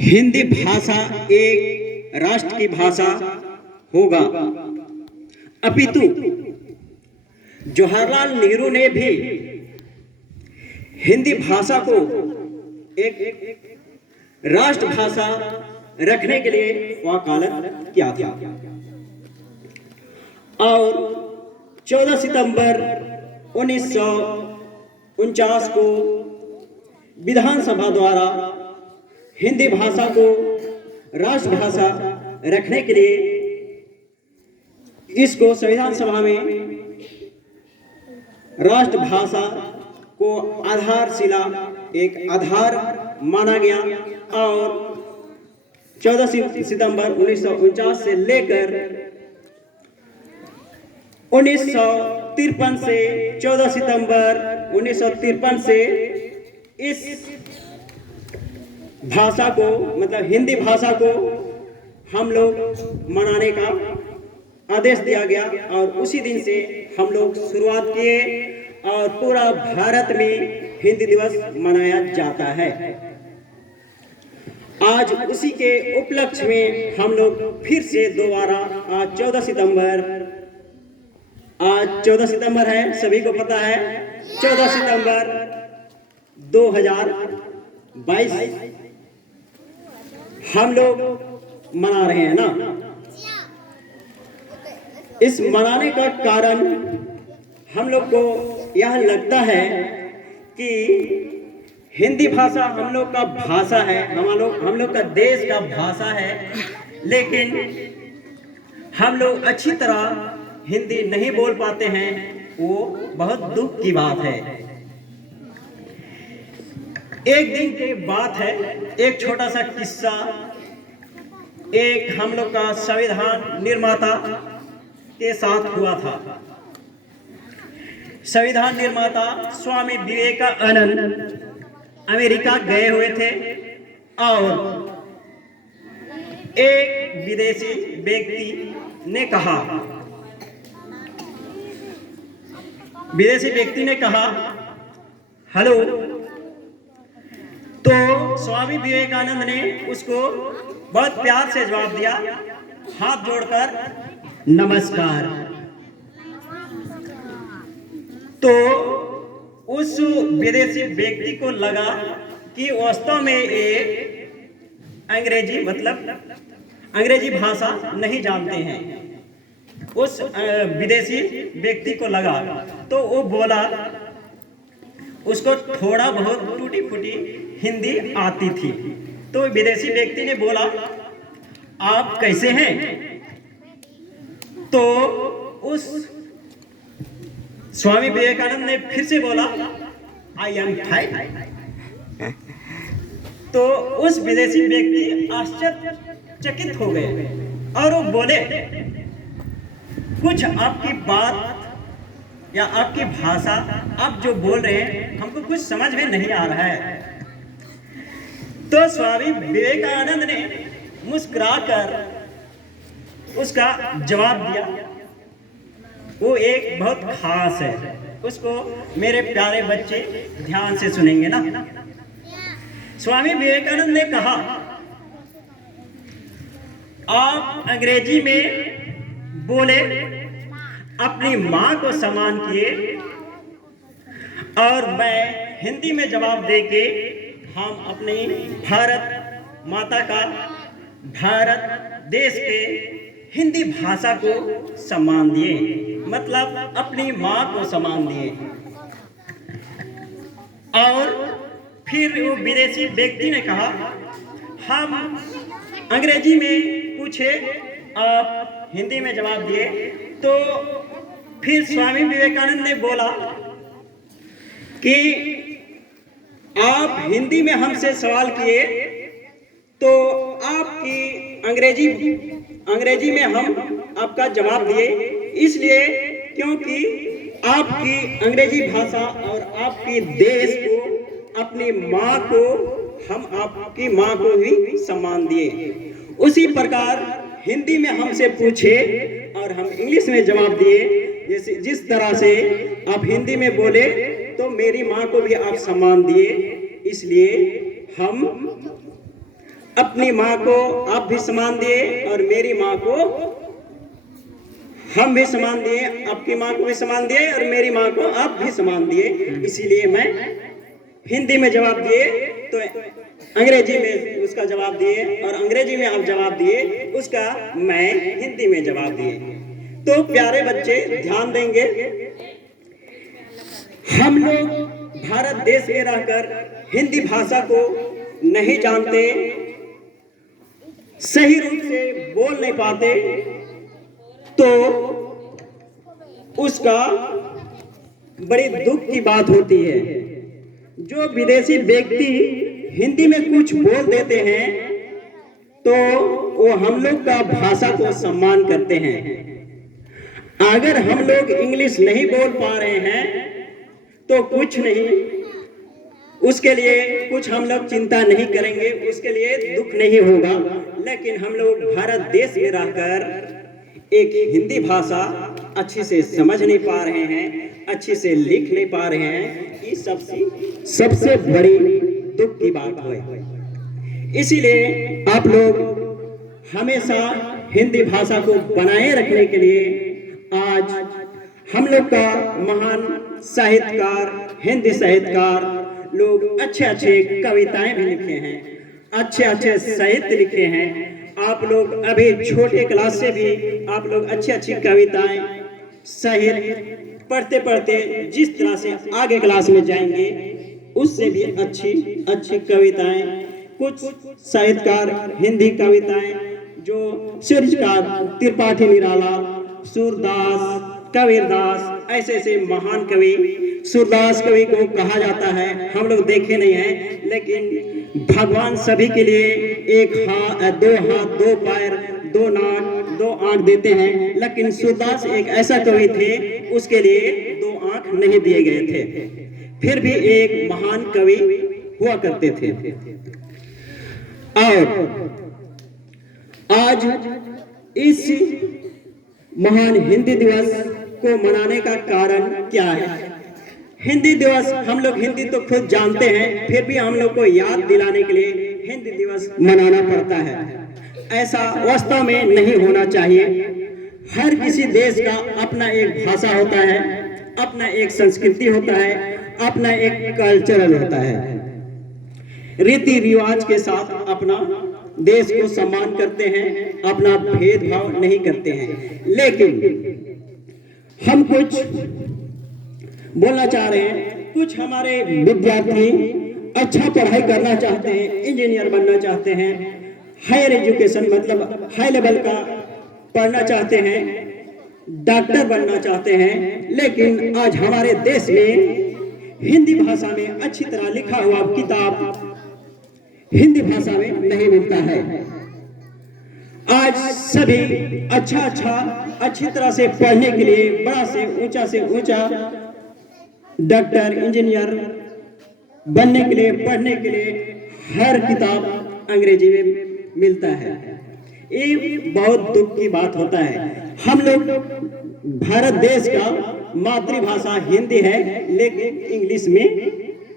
हिंदी भाषा एक राष्ट्र की भाषा होगा, अपितु जवाहरलाल नेहरू ने भी हिंदी भाषा को एक राष्ट्रभाषा रखने के लिए वकालत किया था और 14 सितंबर 1949 को विधानसभा द्वारा हिंदी भाषा को राष्ट्रभाषा रखने के लिए इसको संविधान सभा में राष्ट्रभाषा को आधारशिला एक आधार माना गया और 14 सितंबर 1949 से लेकर 1953 से 14 सितंबर 1953 से इस भाषा को मतलब हिंदी भाषा को हम लोग मनाने का आदेश दिया गया और उसी दिन से हम लोग शुरुआत किए और पूरा भारत में हिंदी दिवस मनाया जाता है। आज उसी के उपलक्ष्य में हम लोग फिर से दोबारा आज 14 सितंबर है, सभी को पता है 14 सितंबर 2022 हम लोग मना रहे हैं ना। इस मनाने का कारण हम लोग को यह लगता है कि हिंदी भाषा हम लोग का भाषा है, हम लोग का देश का भाषा है, लेकिन हम लोग अच्छी तरह हिंदी नहीं बोल पाते हैं, वो बहुत दुख की बात है। एक दिन की बात है, एक छोटा सा किस्सा। एक हम लोग का संविधान निर्माता के साथ हुआ था। संविधान निर्माता स्वामी विवेकानंद अमेरिका गए हुए थे और एक विदेशी व्यक्ति ने कहा हेलो। तो स्वामी विवेकानंद ने उसको बहुत प्यार से जवाब दिया, हाथ जोड़कर नमस्कार। तो उस विदेशी व्यक्ति को लगा कि वास्तव में ये अंग्रेजी भाषा नहीं जानते हैं। उस विदेशी व्यक्ति को लगा तो वो बोला, उसको थोड़ा बहुत टूटी फूटी हिंदी आती थी। तो विदेशी व्यक्ति ने बोला आप कैसे हैं? तो उस स्वामी विवेकानंद ने फिर से बोला आई एम फाइन। तो उस विदेशी व्यक्ति आश्चर्यचकित हो गए और वो बोले कुछ आपकी बात या आपकी भाषा आप जो बोल रहे हैं हमको कुछ समझ में नहीं आ रहा है। तो स्वामी विवेकानंद ने मुस्कुराकर उसका जवाब दिया। वो एक बहुत खास है, उसको मेरे प्यारे बच्चे ध्यान से सुनेंगे ना। स्वामी विवेकानंद ने कहा आप अंग्रेजी में बोले, अपनी माँ को सम्मान किए और मैं हिंदी में जवाब देके हम अपनी भारत माता का, भारत देश के हिंदी भाषा को सम्मान दिए, मतलब अपनी माँ को सम्मान दिए। और फिर वो विदेशी व्यक्ति ने कहा हम अंग्रेजी में पूछे, आप हिंदी में जवाब दिए। तो फिर स्वामी विवेकानंद ने बोला कि आप हिंदी में हमसे सवाल किए तो आपकी अंग्रेजी में हम आपका जवाब दिए, इसलिए क्योंकि आपकी अंग्रेजी भाषा और आपकी देश को, अपनी माँ को, हम आपकी माँ को ही सम्मान दिए। उसी प्रकार हिंदी में हमसे पूछे और हम इंग्लिश में जवाब दिए, जिस तरह से आप हिंदी में बोले तो मेरी माँ को भी आप सम्मान दिए, इसलिए हम अपनी माँ को आप भी सम्मान दिए और मेरी माँ को हम भी सम्मान दिए, आपकी माँ को भी सम्मान दिए और मेरी माँ को आप भी सम्मान दिए। इसीलिए मैं हिंदी में जवाब दिए तो अंग्रेजी में उसका जवाब दिए, और अंग्रेजी में आप जवाब दिए उसका मैं हिंदी में जवाब दिए। तो प्यारे बच्चे ध्यान देंगे, हम लोग भारत देश में रहकर हिंदी भाषा को नहीं जानते, सही रूप से बोल नहीं पाते, तो उसका बड़ी दुख की बात होती है। जो विदेशी व्यक्ति हिंदी में कुछ बोल देते हैं तो वो हम लोग का भाषा को सम्मान करते हैं। अगर हम लोग इंग्लिश नहीं बोल पा रहे हैं तो कुछ नहीं, उसके लिए कुछ हम लोग चिंता नहीं करेंगे, उसके लिए दुख नहीं होगा। लेकिन हम लोग भारत देश में रहकर एक हिंदी भाषा अच्छी से समझ नहीं पा रहे हैं, अच्छी से लिख नहीं पा रहे हैं, ये सबसे बड़ी दुख की बात है। इसीलिए आप लोग हमेशा हिंदी भाषा को बनाए रखने के लिए आज हम लोग का महान साहित्यकार, हिंदी साहित्यकार लोग अच्छे अच्छे कविताएं भी लिखे हैं, अच्छे अच्छे साहित्य लिखे हैं। आप लोग अभी छोटे क्लास से भी आप लोग अच्छी अच्छी कविताएं साहित्य पढ़ते पढ़ते जिस तरह से आगे क्लास में जाएंगे उससे भी अच्छी अच्छी कविताएं, कुछ साहित्यकार हिंदी कविताएं जो सूर्यकांत, त्रिपाठी निराला, सूरदास, कबीरदास, ऐसे ऐसे महान कवि, सूरदास कवि को कहा जाता है, हम लोग देखे नहीं हैं, लेकिन भगवान सभी के लिए एक हाथ, दो पैर, दो नाक, दो आंख देते हैं। लेकिन सूरदास एक ऐसा कवि थे, उसके लिए दो आंख नहीं दिए गए थे, फिर भी एक महान कवि हुआ करते थे। और आज इस महान हिंदी दिवस को मनाने का कारण क्या है? हिंदी दिवस, हम लोग हिंदी तो खुद जानते हैं, फिर भी हम लोग को याद दिलाने के लिए हिंदी दिवस मनाना पड़ता है। ऐसा वास्तव में नहीं होना चाहिए। हर किसी देश का अपना एक भाषा होता है, अपना एक संस्कृति होता है, अपना एक कल्चरल होता है। रीति रिवाज के साथ अपना देश को सम्मान करते हैं, अपना भेदभाव नहीं करते हैं। लेकिन हम कुछ बोलना चाह रहे हैं, कुछ हमारे विद्यार्थी अच्छा पढ़ाई करना चाहते हैं, इंजीनियर बनना चाहते हैं, हायर एजुकेशन मतलब हाई लेवल का पढ़ना चाहते हैं, डॉक्टर बनना चाहते हैं, लेकिन आज हमारे देश में हिंदी भाषा में अच्छी तरह लिखा हुआ किताब हिंदी भाषा में नहीं मिलता है। आज सभी अच्छी तरह से पढ़ने के लिए बड़ा से ऊंचा डॉक्टर, इंजीनियर बनने के लिए, पढ़ने के लिए हर किताब अंग्रेजी में मिलता है। ये बहुत दुख की बात होता है। हम लोग भारत देश का मातृभाषा हिंदी है, लेकिन इंग्लिश में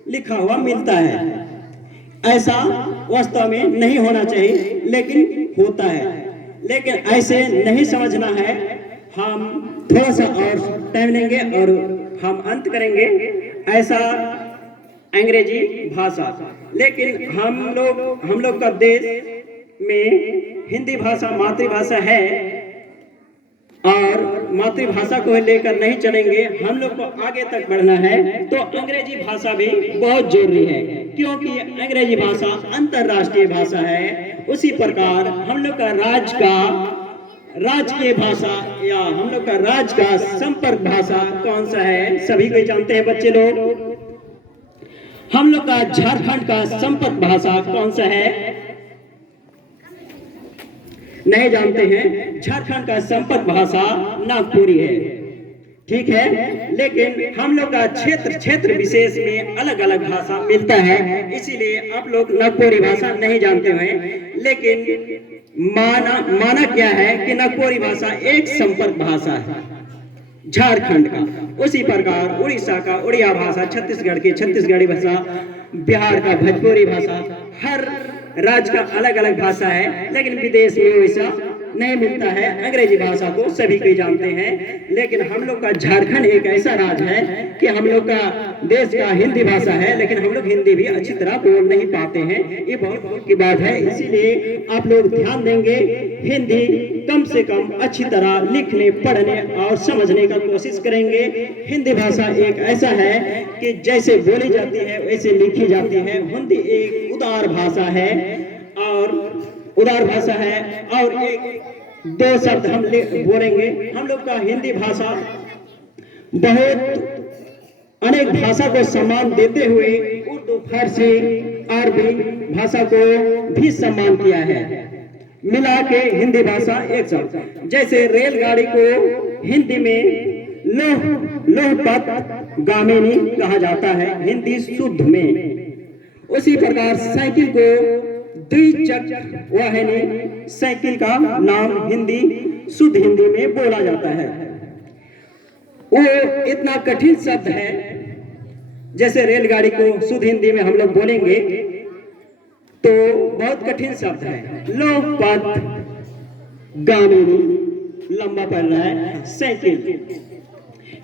लिखा हुआ मिलता है। ऐसा वास्तव में नहीं होना चाहिए, लेकिन होता है। लेकिन ऐसे नहीं समझना है। हम थोड़ा सा और टाइम लेंगे और हम अंत करेंगे ऐसा अंग्रेजी भाषा। लेकिन हम लोग का देश में हिंदी भाषा मातृभाषा है और मातृभाषा को लेकर नहीं चलेंगे, हम लोग को आगे तक बढ़ना है, तो अंग्रेजी भाषा भी बहुत जरूरी है, क्योंकि अंग्रेजी भाषा अंतर्राष्ट्रीय भाषा है। उसी प्रकार हम लोग का राजकीय भाषा या हम लोग का राज्य का संपर्क भाषा कौन सा है, सभी को जानते हैं बच्चे लोग। हम लोग का झारखंड का संपर्क भाषा कौन सा है, नहीं जानते हैं। झारखंड का संपर्क भाषा नागपुरी है, ठीक है। लेकिन हम लोग का क्षेत्र विशेष में अलग अलग भाषा मिलता है, इसीलिए आप लोग नागपुरी भाषा नहीं जानते हैं। लेकिन माना क्या है कि नागपुरी भाषा एक संपर्क भाषा है झारखंड का। उसी प्रकार उड़ीसा का उड़िया भाषा, छत्तीसगढ़ की छत्तीसगढ़ी भाषा, बिहार का भोजपुरी भाषा, हर राज्य का अलग अलग भाषा है, लेकिन विदेश में वैसा नहीं मिलता है। अंग्रेजी भाषा को सभी कोई जानते हैं, लेकिन हम लोग का झारखंड एक ऐसा राज्य है कि हम लोग का देश का हिंदी भाषा है, लेकिन हम लोग हिंदी भी अच्छी तरह बोल नहीं पाते हैं। ये बहुत दुख की बात है। इसीलिए आप लोग ध्यान देंगे, हिंदी कम से कम अच्छी तरह लिखने, पढ़ने और समझने का कोशिश करेंगे। हिंदी भाषा एक ऐसा है कि जैसे बोली जाती है वैसे लिखी जाती है। हिंदी एक उदार भाषा है और एक दो शब्द हम बोलेंगे। हम लोग का हिंदी भाषा बहुत अनेक भाषा को सम्मान देते हुए उर्दू, फारसी, अरबी भाषा को भी सम्मान किया है। मिला के हिंदी भाषा एक शब्द, जैसे रेलगाड़ी को हिंदी में लोहपथ गामिनी कहा जाता है हिंदी शुद्ध में। उसी प्रकार साइकिल को द्विचक्र वाहनी साइकिल का नाम हिंदी शुद्ध हिंदी में बोला जाता है। वो इतना कठिन शब्द है, जैसे रेलगाड़ी को शुद्ध हिंदी में हम लोग बोलेंगे तो बहुत कठिन शब्द है। लोहपथ गामिनी लंबा पड़ रहा है।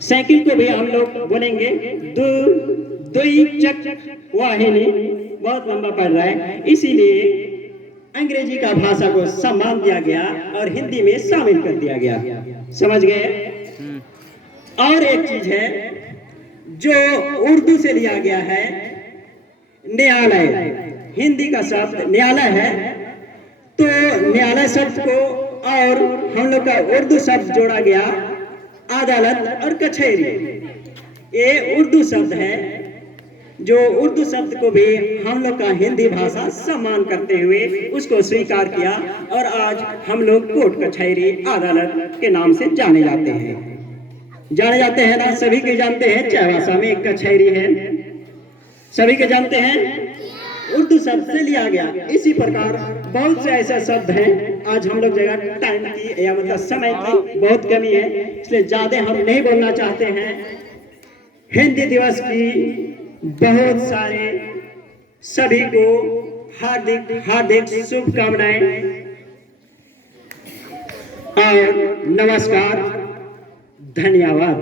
साइकिल को भी हम लोग बोलेंगे द्विचक्र वाहिनी, बहुत लंबा पड़ रहा है। इसीलिए अंग्रेजी का भाषा को सम्मान दिया गया और हिंदी में शामिल कर दिया गया। समझ गए? और एक चीज है जो उर्दू से लिया गया है, न्यायालय। हिंदी का शब्द न्यायालय है, तो न्यायालय शब्द को और हम लोग का उर्दू शब्द जोड़ा गया अदालत और कचहरी। ये उर्दू शब्द है, जो उर्दू शब्द को भी हम लोग का हिंदी भाषा सम्मान करते हुए उसको स्वीकार किया और आज हम लोग कोर्ट, कचहरी, अदालत के नाम से जाने जाते हैं ना। सभी के जानते हैं, चाय भाषा में एक कचहरी है, सभी के जानते हैं, उर्दू शब्द से लिया गया। इसी प्रकार बहुत से ऐसे शब्द हैं। आज हम लोग जगह टाइम की या मतलब समय की बहुत कमी है, इसलिए ज्यादा हम नहीं बोलना चाहते हैं। हिंदी दिवस की बहुत सारे सभी को हार्दिक शुभकामनाएं और नमस्कार, धन्यवाद।